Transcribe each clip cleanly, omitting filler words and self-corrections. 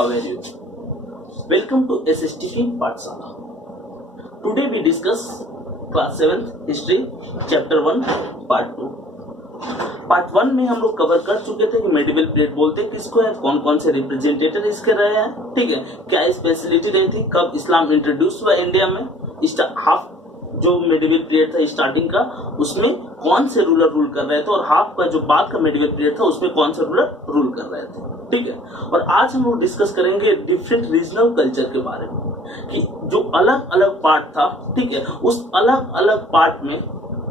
How are you? Welcome to SSTP पाठशाला. Today we discuss class 7th history chapter 1 part 2. Part 1 में हम लोग cover कर चुके थे कि मेडिवल पीरियड बोलते किसको है, कौन कौन से रिप्रेजेंटेटिव इसके रहे हैं, ठीक है, क्या स्पेशलिटी रही थी, कब इस्लाम इंट्रोड्यूस हुआ इंडिया में, हाफ जो मेडिवल पीरियड था स्टार्टिंग का उसमें कौन से रूलर रूल कर रहे थे और हाफ का जो बाद का मेडिवल पीरियड था उसमें कौन से रूलर रूल कर रहे थे, ठीक है. और आज हम लोग डिस्कस करेंगे डिफरेंट रीजनल कल्चर के बारे में कि जो अलग अलग पार्ट था, ठीक है, उस अलग अलग पार्ट में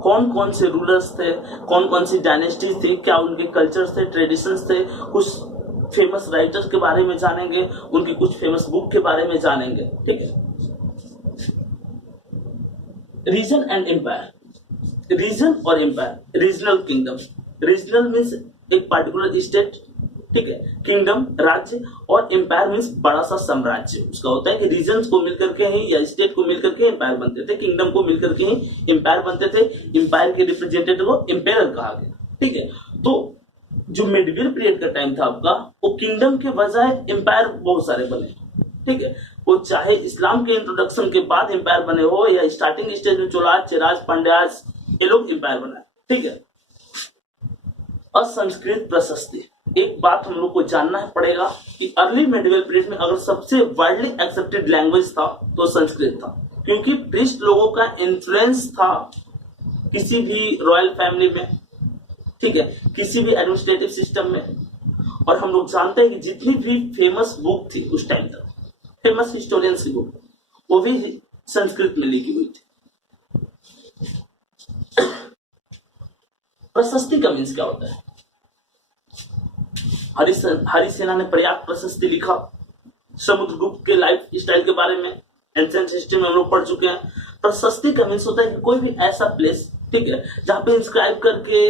कौन कौन से रूलर्स थे, कौन कौन सी डायनेस्टीज थी, क्या उनके कल्चर्स थे, ट्रेडिशंस थे, कुछ फेमस राइटर्स के बारे में जानेंगे, उनकी कुछ फेमस बुक के बारे में जानेंगे, ठीक है. Region and empire. रीजन और empire. Regional kingdom. Regional means एक पार्टिकुलर स्टेट, ठीक है, किंगडम राज्य, और एम्पायर मीन्स बड़ा सा साम्राज्य. उसका होता है कि रीजन्स को मिलकर के ही या स्टेट को मिलकर के एम्पायर बनते थे, किंगडम को मिलकर के ही एम्पायर बनते थे. एम्पायर के रिप्रेजेंटेटिव को एम्पायर कहा गया, ठीक है. तो जो मेडिवल पीरियड का टाइम था आपका, वो किंगडम के बजाय एम्पायर बहुत सारे बने, ठीक है. वो चाहे इस्लाम के इंट्रोडक्शन के बाद एम्पायर बने हो या स्टार्टिंग स्टेज में चोलाज, चेराज, पांड्याज, ये लोग एम्पायर बनाए, ठीक है. असंस्कृत प्रशस्ति. एक बात हम लोग को जानना पड़ेगा कि अर्ली मेडिवल पीरियड में अगर सबसे वाइडली एक्सेप्टेड लैंग्वेज था तो संस्कृत था, क्योंकि प्रीस्ट लोगों का इन्फ्लुएंस था किसी भी रॉयल फैमिली में, ठीक है, किसी भी एडमिनिस्ट्रेटिव सिस्टम में. और हम लोग जानते हैं कि जितनी भी फेमस बुक थी उस टाइम तक, फेमस हिस्टोरियंस की बुक, वो भी संस्कृत में लिखी हुई थी. प्रशस्ति का मीन्स क्या होता है? हरिसेना ने पर्याप्त प्रशस्ति लिखा. समुद्रगुप्त के लाइफ स्टाइल के बारे में एंशिएंट हिस्ट्री में हम लोग पढ़ चुके हैं. प्रशस्ति का मीन्स होता है कि कोई भी ऐसा प्लेस, ठीक है, जहां पे इंस्क्राइब करके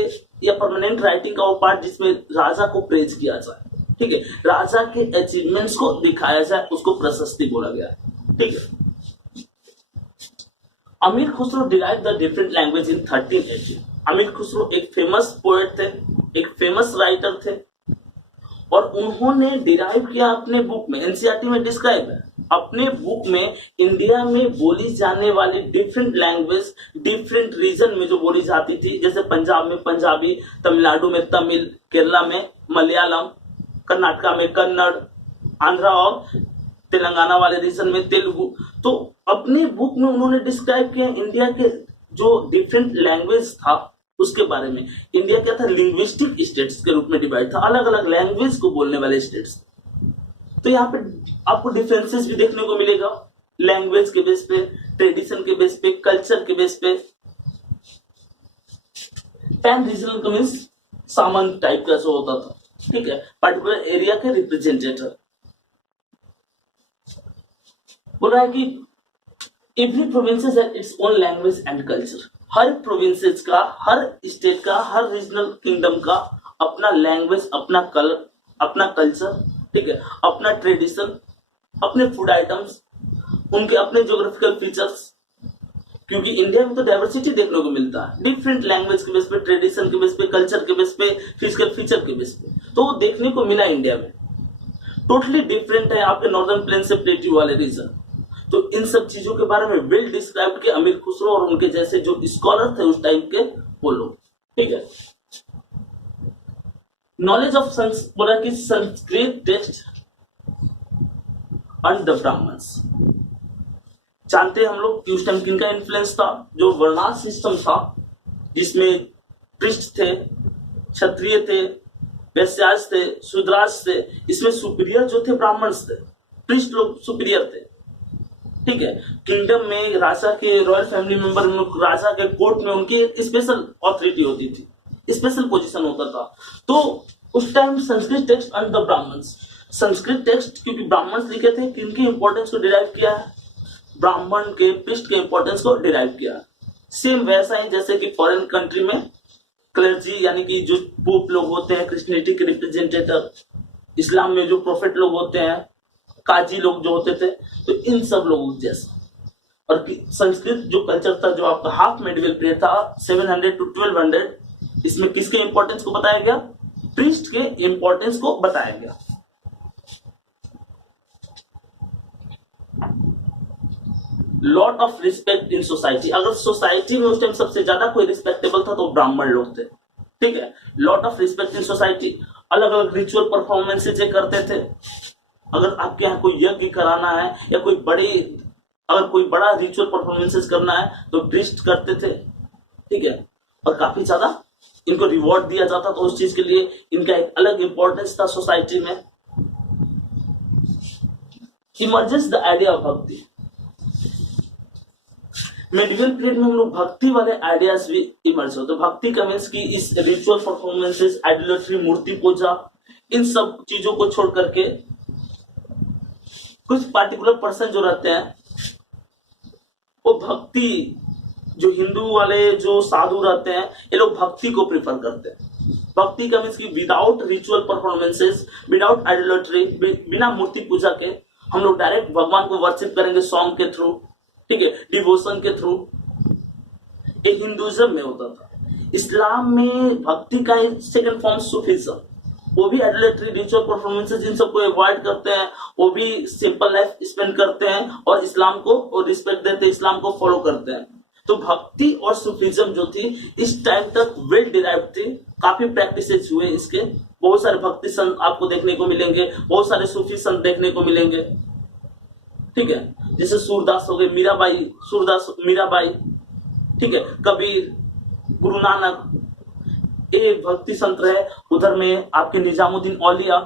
या परमानेंट राइटिंग का वो पार्ट जिसमें राजा को प्रेज किया जाए, ठीक है, राजा के अचीवमेंट्स को दिखाया जाए, उसको प्रशस्ति बोला गया, ठीक है. अमीर Khusro derive the different language in 1380. अमीर खुसरो एक फेमस पोएट थे, एक फेमस राइटर थे, और उन्होंने डिराइव किया अपने बुक में, एनसीईआरटी में डिस्क्राइब है, अपने बुक में इंडिया में बोली जाने वाली डिफरेंट लैंग्वेज डिफरेंट रीजन में जो बोली जाती थी, जैसे पंजाब में पंजाबी, तमिलनाडु में तमिल, केरला में मलयालम, कर्नाटका में कन्नड़, आंध्रा और तेलंगाना वाले रीजन में तेलुगु. तो अपने बुक में उन्होंने डिस्क्राइब किया इंडिया के जो डिफरेंट लैंग्वेज था उसके बारे में. इंडिया क्या था? लिंग्विस्टिक स्टेट्स के रूप में डिवाइड था, अलग अलग लैंग्वेज को बोलने वाले स्टेट्स. तो यहाँ पे आपको डिफरेंसेस भी देखने को मिलेगा, लैंग्वेज के बेस पे, ट्रेडिशन के बेस पे, कल्चर के बेस पे. पैन रीजनल का मीन्स सामान टाइप का जो होता था, ठीक है, पर्टिकुलर एरिया के रिप्रेजेंटेटिव. बोल रहा है कि every provinces has its own language and culture. Her provinces का, हर स्टेट का, हर रीजनल किंगडम का अपना लैंग्वेज, अपना कल्चर, ठीक है, अपना ट्रेडिशन, अपने फूड आइटम्स, उनके अपने ज्योग्राफिकल फीचर्स. क्योंकि इंडिया में तो डाइवर्सिटी देखने को मिलता है, डिफरेंट लैंग्वेज के बेस पे, ट्रेडिशन के बेस पे, कल्चर के बेस पे, फिजिकल फीचर के बेस पे, तो वो देखने को मिला इंडिया में. टोटली डिफरेंट है आपके नॉर्दर्न प्लेन से प्लेट्यू वाले रीजन. तो इन सब चीजों के बारे में वेल डिस्क्राइब के अमीर खुसरो और उनके जैसे जो स्कॉलर थे उस टाइम के वो लोग, ठीक है. नॉलेज ऑफ बोला कि Sanskrit text and the Brahmins. जानते हैं हम लोग कि उस टाइम किनका इन्फ्लुएंस था? जो वर्णाश्रम सिस्टम था जिसमें पृष्ठ थे, क्षत्रिय थे, वैश्यास थे, शूद्रास थे. इसमें सुपीरियर जो थे ब्राह्मण्स थे, पृष्ठ लोग सुपीरियर थे, ठीक है. किंगडम में राजा के रॉयल फैमिली मेंबर, राजा के कोर्ट में उनकी स्पेशल ऑथोरिटी होती थी, स्पेशल पोजीशन होता था. तो उस time Sanskrit text and the Brahmins. Sanskrit text क्योंकि ब्राह्मण्स लिखे थे, किनकी इंपॉर्टेंस को डिराइव किया है? ब्राह्मण के, पृष्ठ के इंपॉर्टेंस को डिराइव किया. सेम वैसा ही जैसे कि फॉरेन कंट्री में क्लर्जी यानी कि जो पोप लोग होते हैं, क्रिश्चियनिटी के रिप्रेजेंटेटिव, इस्लाम में जो प्रोफेट लोग होते हैं, काजी लोग जो होते थे, तो इन सब लोगों जैसा. और संस्कृत जो कल्चर था, जो आपका हाफ मेडिवल पीरियड था 700 to 1200, इसमें किसके इंपॉर्टेंस को बताया गया? प्रीस्ट के इंपॉर्टेंस को बताया गया. Lot of respect in society. अगर सोसाइटी में उस टाइम सबसे ज्यादा कोई रिस्पेक्टेबल था तो ब्राह्मण लोग थे, ठीक है। Lot of respect in society, अलग अलग रिचुअल परफॉर्मेंसेज करते थे। अगर आपके यहाँ कोई यज्ञ कराना है या कोई बड़ा रिचुअल परफॉर्मेंसेज करना है तो प्रीस्ट करते थे, ठीक है। और काफी ज्यादा इनको रिवॉर्ड दिया जाता था उस चीज के लिए, इनका एक अलग इंपॉर्टेंस था सोसाइटी में। इमर्जेस द आइडिया ऑफ भक्ति। मेडिवल पीरियड में हम लोग भक्ति वाले आइडियाज भी इमर्ज होते। भक्ति का मीन्स की इस रिचुअल परफॉर्मेंसेस, आइडोलेट्री, मूर्ति पूजा, इन सब चीजों को छोड़ करके कुछ पार्टिकुलर पर्सन जो रहते हैं वो भक्ति, जो हिंदू वाले जो साधु रहते हैं ये लोग भक्ति को प्रेफर करते हैं। भक्ति का मीन्स की without ritual performances, without idolatry, बिना मूर्ति पूजा के हम लोग डायरेक्ट भगवान को वर्शिप करेंगे सॉन्ग के थ्रू, ठीक है, डिवोशन के थ्रू। ये हिंदुइज्म में होता था। इस्लाम में भक्ति का सेकंड फॉर्म सूफीज्म, वो भी आइडोलेट्री, रिचुअल परफॉर्मेंसेस इन सबको अवॉइड करते हैं, वो भी सिंपल लाइफ स्पेंड करते हैं और इस्लाम को रिस्पेक्ट देते हैं, इस्लाम को फॉलो करते हैं। तो भक्ति और सूफीज्म जो थी इस टाइम तक वेल डिराइव्ड थी। काफी प्रैक्टिसेस हुए इसके, बहुत सारे भक्ति संत आपको देखने को मिलेंगे, बहुत सारे सूफी संत देखने को मिलेंगे, ठीक है। जैसे सूरदास हो गए, मीराबाई, ठीक है, कबीर, गुरु नानक, ये भक्ति संत रहे। उधर में आपके निजामुद्दीन औलिया,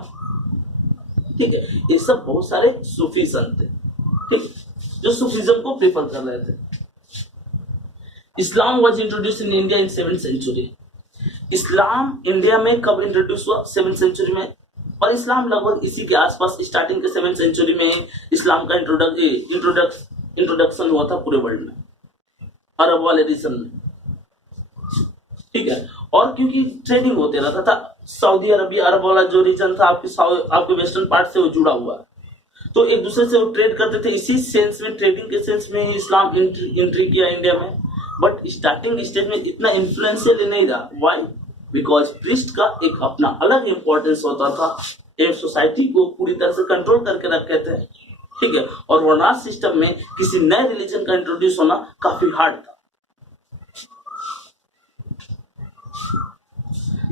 ठीक है, ये सब बहुत सारे सूफी संत थे, ठीक, जो सूफीज्म को प्रेफर कर रहे थे। Islam was introduce in India in 7th century. Islam India में कब इंट्रोड्यूस हुआ? 7th सेंचुरी में। और इस्लाम लगभग इसी के आसपास स्टार्टिंग के 7th सेंचुरी में इस्लाम का इंट्रोडक्शन हुआ था पूरे वर्ल्ड में, अरब वाले रीजन में, ठीक है। और क्योंकि ट्रेडिंग होते रहता था, सऊदी अरबिया, अरब वाला जो रीजन था आपके वेस्टर्न पार्ट से वो जुड़ा हुआ है, तो एक दूसरे से वो ट्रेड करते थे। इसी सेंस में, ट्रेडिंग के सेंस में ही इस्लाम एंट्री किया इंडिया में। बट स्टार्टिंग स्टेज में इतना इन्फ्लुएंशियल नहीं रहा। व्हाई? बिकॉज प्रीस्ट का एक अपना अलग इंपॉर्टेंस होता था, एक सोसाइटी को पूरी तरह से कंट्रोल करके रखे थे, ठीक है। और वर्णाश्रम सिस्टम में किसी नए रिलीजन का इंट्रोड्यूस होना काफी हार्ड था।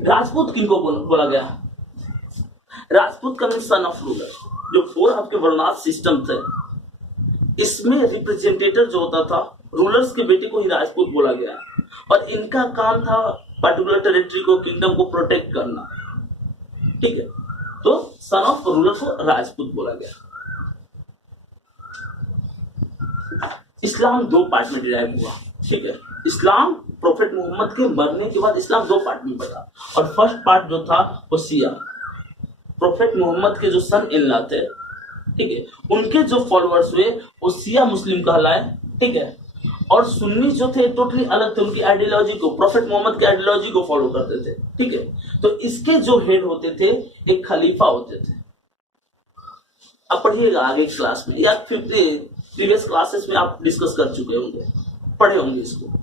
राजपूत किनको बोला गया? राजपूत का मीन्स सन ऑफ रूलर। जो 4 आपके वर्णाश्रम सिस्टम थे इसमें रिप्रेजेंटेटिव जो होता था, रूलर्स के बेटे को ही राजपूत बोला गया। और इनका काम था पर्टिकुलर टेरिटरी को, किंगडम को प्रोटेक्ट करना, ठीक है। तो सन ऑफ रूलर को राजपूत बोला गया। इस्लाम 2 पार्ट में डिराइव हुआ, ठीक है। इस्लाम प्रोफेट मोहम्मद के मरने के बाद इस्लाम 2 पार्ट में बटा। और फर्स्ट पार्ट जो था वो शिया, प्रोफेट मोहम्मद के जो सन इन लॉ थे, ठीक है, उनके जो फॉलोअर्स हुए वो शिया मुस्लिम कहलाए, ठीक है। और सुन्नी जो थे टोटली अलग थे, उनकी आइडियोलॉजी को, प्रोफेट मोहम्मद की आइडियोलॉजी को फॉलो करते थे, ठीक है। तो इसके जो हेड होते थे एक खलीफा होते थे। अब पढ़िएगा आगे क्लास में या प्रीवियस क्लासेस में आप डिस्कस कर चुके होंगे, पढ़े होंगे इसको।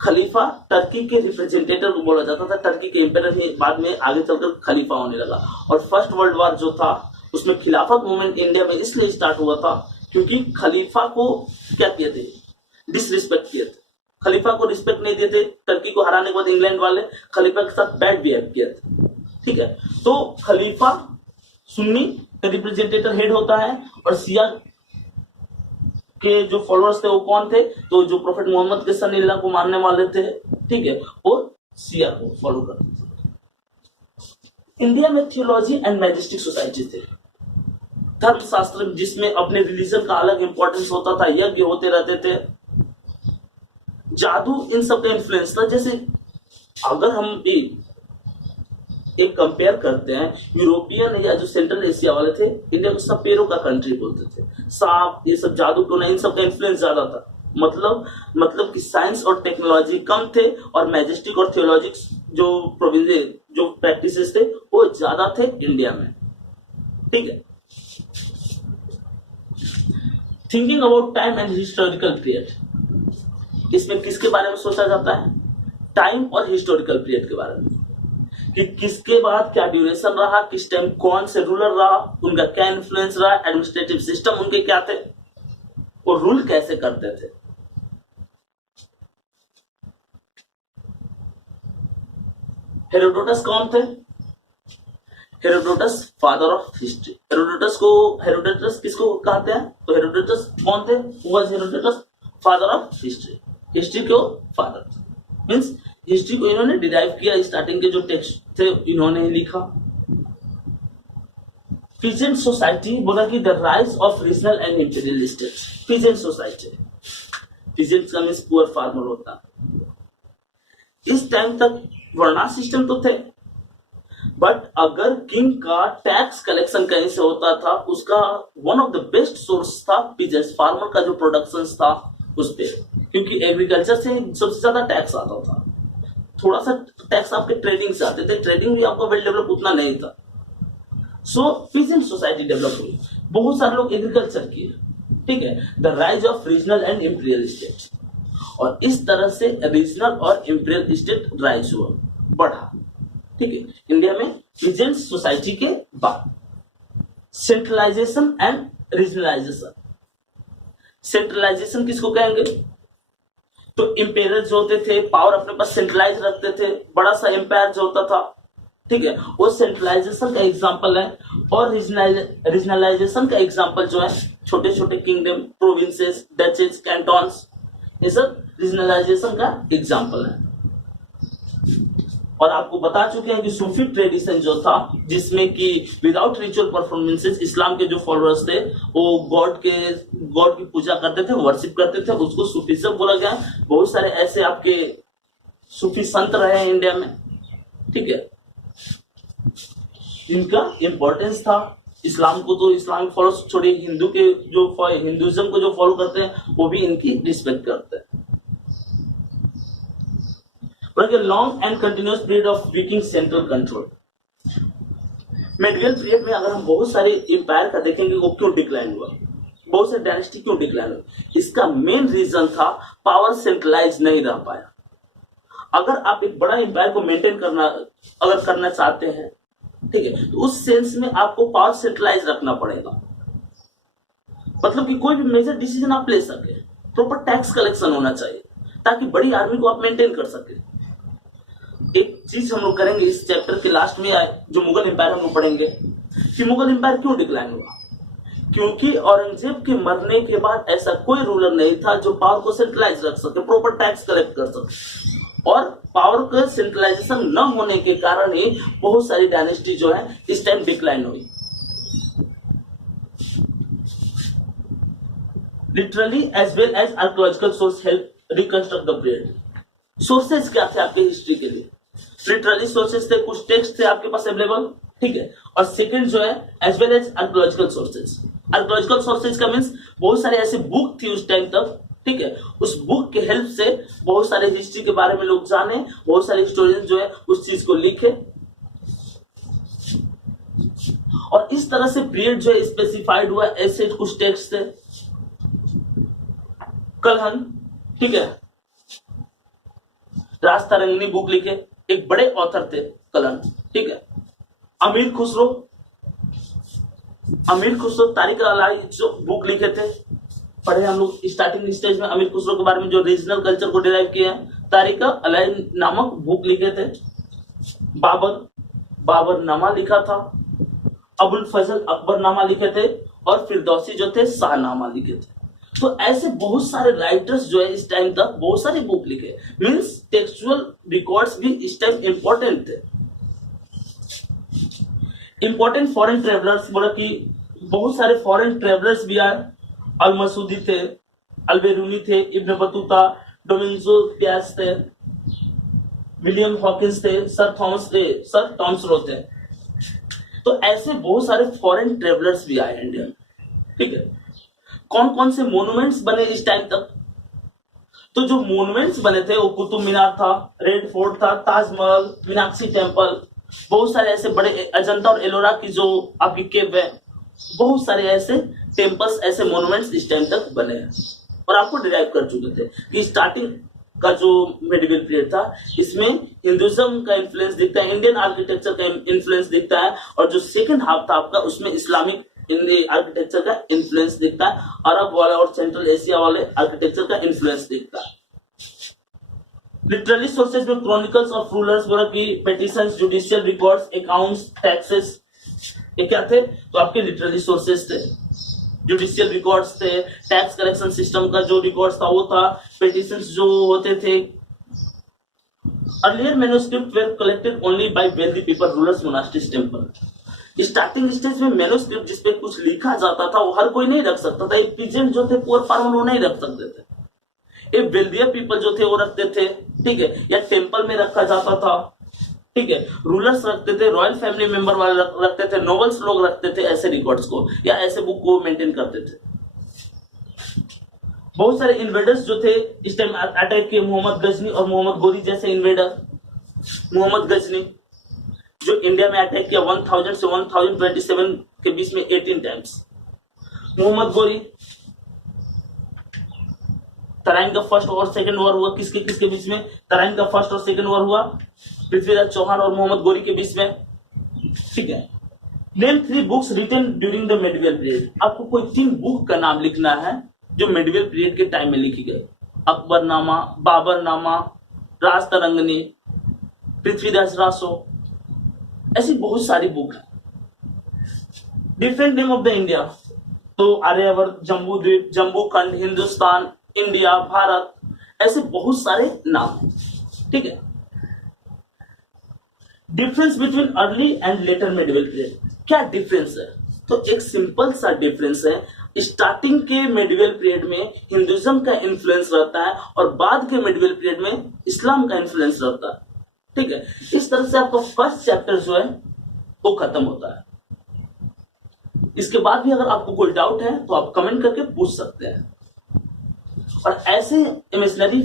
खलीफा टर्की के रिप्रेजेंटेटिव को बोला जाता था, टर्की के एम्पायर ही बाद में आगे चलकर खलीफा होने लगा। और फर्स्ट वर्ल्ड वॉर जो था उसमें खिलाफत मूवमेंट इंडिया में इसलिए स्टार्ट हुआ था क्योंकि खलीफा को क्या किए थे? डिसरिस्पेक्ट किए थे। खलीफा को रिस्पेक्ट नहीं देते। टर्की को हराने के बाद इंग्लैंड वाले खलीफा के साथ बैड बिहेव किए थे, ठीक है। तो खलीफा सुन्नी का रिप्रेजेंटेटिव हेड होता है और शिया के जो फॉलोअर्स थे वो कौन थे? तो जो प्रोफेट मोहम्मद के सन इन लॉ को मानने वाले थे, ठीक है, वो शिया को फॉलो करते थे। इंडिया में थियोलॉजी एंड मैजेस्टिक सोसाइटी थे, धर्मशास्त्र जिसमें अपने रिलीजन का अलग इंपॉर्टेंस होता था, यज्ञ होते रहते थे, जादू, इन सब का इन्फ्लुएंस था। जैसे अगर हम एक कंपेयर करते हैं, यूरोपियन या जो सेंट्रल एशिया वाले थे, इंडिया को सपेरों का कंट्री बोलते थे। सांप, ये सब जादू टोना, इन सब का इन्फ्लुएंस ज्यादा था। मतलब कि साइंस और टेक्नोलॉजी कम थे और मैजेस्टिक और थियोलॉजिक्स जो प्रोविंस जो प्रैक्टिसेस थे वो ज्यादा थे इंडिया में, ठीक है। Thinking about time and historical period, इसमें किसके बारे में सोचा जाता है? टाइम और हिस्टोरिकल पीरियड के बारे में, कि किसके बाद क्या ड्यूरेशन रहा, किस टाइम कौन से रूलर रहा, उनका क्या इन्फ्लुएंस रहा, एडमिनिस्ट्रेटिव सिस्टम उनके क्या थे, वो रूल कैसे करते थे, हेरोडोटस कौन थे? Herodotus father of history. Herodotus किसको कहते हैं? तो हेरोडोटस कौन थे? Was Herodotus father of history. History को फादर मींस हिस्ट्री को इन्होंने डिराइव किया, स्टार्टिंग के जो टेक्स्ट थे इन्होंने ही लिखा। पीजेंट सोसाइटी बोला कि the rise of regional and imperial states. Peasant society, peasant का मींस पुअर फार्मर होता। इस टाइम तक वर्णा सिस्टम तो थे, बट अगर किंग का टैक्स कलेक्शन कहीं से होता था, उसका one of the best source था पीजेंट्स, फार्मर का जो प्रोडक्शन था उस पे, क्योंकि एग्रीकल्चर से सबसे ज्यादा टैक्स आता था। थोड़ा सा टैक्स आपके ट्रेडिंग से आते थे, ट्रेडिंग भी आपका वेल डेवलप उतना नहीं था। सो पीजेंट सोसाइटी डेवलप हुई, बहुत सारे लोग एग्रीकल्चर किए, ठीक है। The rise of regional and imperial state, और इस तरह से रीजनल और इंपीरियल स्टेट राइज हुआ, बढ़ा, ठीक है। इंडिया में पीजेंट सोसाइटी के बाद सेंट्रलाइजेशन एंड रीजनलाइजेशन। सेंट्रलाइजेशन किसको कहेंगे? तो इंपेयर जो होते थे पावर अपने पास सेंट्रलाइज रखते थे, बड़ा सा एम्पायर जो होता था, ठीक है, वो सेंट्रलाइजेशन का एग्जांपल है। और रीजनलाइजेशन का एग्जांपल जो है छोटे छोटे किंगडम, प्रोविंसेस, डचेस, कैंटोन्स, ये सब रीजनलाइजेशन का एग्जांपल है। और आपको बता चुके हैं कि सूफी ट्रेडिशन जो था, जिसमें कि विदाउट रिचुअल परफॉर्मेंसेस इस्लाम के जो फॉलोअर्स थे वो गॉड की पूजा करते थे, वर्शिप करते थे, उसको सूफीज्म बोला गया। बहुत सारे ऐसे आपके सूफी संत रहे हैं इंडिया में, ठीक है, इनका इंपॉर्टेंस था। इस्लाम को तो इस्लामिक फॉलोअर्स छोड़िए, हिंदुइज्म को जो फॉलो करते हैं वो भी इनकी रिस्पेक्ट करते हैं। Long and continuous period of weakening central control. Medieval period में अगर हम बहुत सारे इंपायर का देखेंगे वो क्यों डिक्लाइन हुआ, बहुत सारे डायनेस्टी क्यों डिक्लाइन हुआ, इसका मेन रीजन था पावर सेंट्रलाइज नहीं रह पाया। अगर आप एक बड़ा इंपायर को मेंटेन करना चाहते हैं, ठीक है, तो उस सेंस में आपको पावर सेंट्रलाइज रखना पड़ेगा। मतलब कि कोई भी मेजर डिसीजन आप ले सके, प्रॉपर टैक्स कलेक्शन होना चाहिए ताकि बड़ी आर्मी को आप मेंटेन कर सके। एक चीज हम लोग करेंगे इस चैप्टर के लास्ट में, जो मुगल एम्पायर हम लोग पढ़ेंगे कि मुगल एम्पायर क्यों डिक्लाइन हुआ। क्योंकि औरंगजेब के मरने के बाद ऐसा कोई रूलर नहीं था जो पावर को सेंट्रलाइज रख सके, प्रॉपर टैक्स कलेक्ट कर सके। और पावर का सेंट्रलाइजेशन न होने के कारण ही बहुत सारी डायनेस्टी जो है इस टाइम डिक्लाइन हुई। Literally as well as archaeological source help reconstruct the period. Sources क्या थे आपके हिस्ट्री के लिए? लिटरली सोर्सेज थे, कुछ टेक्स्ट थे आपके पास अवेलेबल, ठीक है। और सेकंड जो है as well as archaeological sources. Archaeological sources का मींस बहुत सारे ऐसे बुक थी उस टाइम तक, ठीक है, उस बुक के हेल्प से बहुत सारे हिस्ट्री के बारे में लोग जाने, बहुत सारे हिस्टोरियंस जो है उस चीज को लिखे, और इस तरह से पीरियड जो है स्पेसिफाइड हुआ। ऐसे कुछ टेक्स्ट थे, कलहन, ठीक है, राजतरंगिणी बुक लिखे, एक बड़े ऑथर थे कलहन, ठीक है। अमीर खुसरो तारिक अलाई जो बुक लिखे थे, पढ़े हम लोग स्टार्टिंग स्टेज में अमीर खुसरो के बारे में, जो रीजनल कल्चर को डिराइव किए हैं। तारिक अलाई नामक बुक लिखे थे। बाबर नामा लिखा था। अबुल फजल अकबर नामा लिखे थे, और फिरदौसी जो थे शाहनामा लिखे थे। तो ऐसे बहुत सारे राइटर्स जो है इस टाइम तक बहुत सारी बुक लिखे, मींस टेक्सचुअल रिकॉर्ड्स भी इस टाइम इंपॉर्टेंट थे। इंपॉर्टेंट फॉरेन ट्रेवलर्स बोला कि बहुत सारे फॉरेन ट्रेवलर्स भी आए। अल मसूदी थे, अल्बेरूनी थे, इब्न बतूता, डोमिंगो डियाज थे, विलियम हॉकिंस थे, सर टॉमस रो थे। तो ऐसे बहुत सारे फॉरेन ट्रेवलर्स भी आए इंडिया में, ठीक है। कौन कौन से मोन्यूमेंट्स बने इस टाइम तक? तो जो मोन्यूमेंट्स बने थे वो कुतुब मीनार था, रेड फोर्ट था, ताजमहल, मीनाक्षी टेम्पल, बहुत सारे ऐसे बड़े, अजंता और एलोरा की जो आपकी केव है, बहुत सारे ऐसे टेम्पल्स, ऐसे मोन्यूमेंट्स इस टाइम तक बने हैं। और आपको डिराइव कर चुके थे कि स्टार्टिंग का जो मेडिवल पीरियड था इसमें हिंदुइज्म का इन्फ्लुएंस दिखता है, इंडियन आर्किटेक्चर का इन्फ्लुएंस दिखता है, और जो सेकंड हाफ था आपका उसमें इस्लामिक आर्किटेक्चर का इन्फ्लुएंस दिखता है, अरब वाले और सेंट्रल एशिया वाले आर्किटेक्चर का इन्फ्लुएंस दिखता है। लिटरली सोर्सेज में क्रॉनिकल्स ऑफ रूलर्स वगैरह की petitions, judicial records, accounts, taxes, ये क्या थे? तो आपके लिटरली सोर्सेज थे। जुडिशियल रिकॉर्ड्स थे, टैक्स कलेक्शन सिस्टम का जो रिकॉर्ड्स था वो था, पेटिशंस जो होते थे। Earlier manuscript were collected only by wealthy people, rulers, monasteries, temple. Starting stage में मैन्युस्क्रिप्ट जिसपे कुछ लिखा जाता था वो हर कोई नहीं रख सकता था। एक पीजेंट जो थे, पुअर फार्मर, वो नहीं रख सकते थे। एक वेल्दियर पीपल जो थे वो रखते थे, ठीक है, या टेंपल में रखा जाता था, ठीक है, रूलर्स रखते थे, रॉयल फैमिली मेंबर वाले रखते थे, नोबल्स लोग रखते थे ऐसे रिकॉर्ड्स को या ऐसे बुक को मेंटेन करते थे। बहुत सारे इन्वेडर्स जो थे इस टाइम अटैक किए, मोहम्मद गजनी और मोहम्मद गोरी जैसे इन्वेडर। मोहम्मद गजनी जो इंडिया में अटैक किया 1000 से 1027 के बीच में 18 टाइम्स। मोहम्मद गोरी, तराइन का फर्स्ट और सेकंड वॉर हुआ किसके किसके बीच में? तराइन का फर्स्ट और सेकंड वॉर हुआ पृथ्वीराज चौहान और मोहम्मद गोरी के बीच में, ठीक है। Name 3 books written during the medieval period. आपको कोई 3 बुक का नाम लिखना है जो मेडिवल पीरियड के टाइम में लिखी गई। अकबरनामा, बाबरनामा, राज तरंगनी, पृथ्वीराज रासो, ऐसी बहुत सारी बुक है। Different name of the India, तो आर्यावर्त, जम्बू द्वीप, जम्बू खंड, हिंदुस्तान, इंडिया, भारत, ऐसे बहुत सारे नाम हैं, ठीक है। Difference between early and later medieval period, क्या डिफरेंस है? तो एक सिंपल सा डिफरेंस है। स्टार्टिंग के मेडिवल पीरियड में हिंदुइज्म का इन्फ्लुएंस रहता है और बाद के मेडिवल पीरियड में इस्लाम का इन्फ्लुएंस रहता है, ठीक है। इस तरह से आपका फर्स्ट चैप्टर जो है वो खत्म होता है। इसके बाद भी अगर आपको कोई डाउट है तो आप कमेंट करके पूछ सकते हैं। और ऐसे इमेजिनरी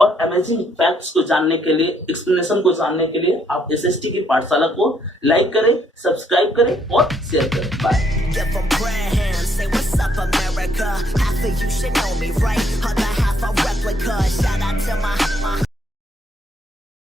और अमेजिंग फैक्ट्स को जानने के लिए, एक्सप्लेनेशन को जानने के लिए आप एसएसटी की पाठशाला को लाइक करें, सब्सक्राइब करें और शेयर करें। Bye. Give 'em prayer hands, say what's up America. Half of you should know me, right? Other half a replica. Shout out to my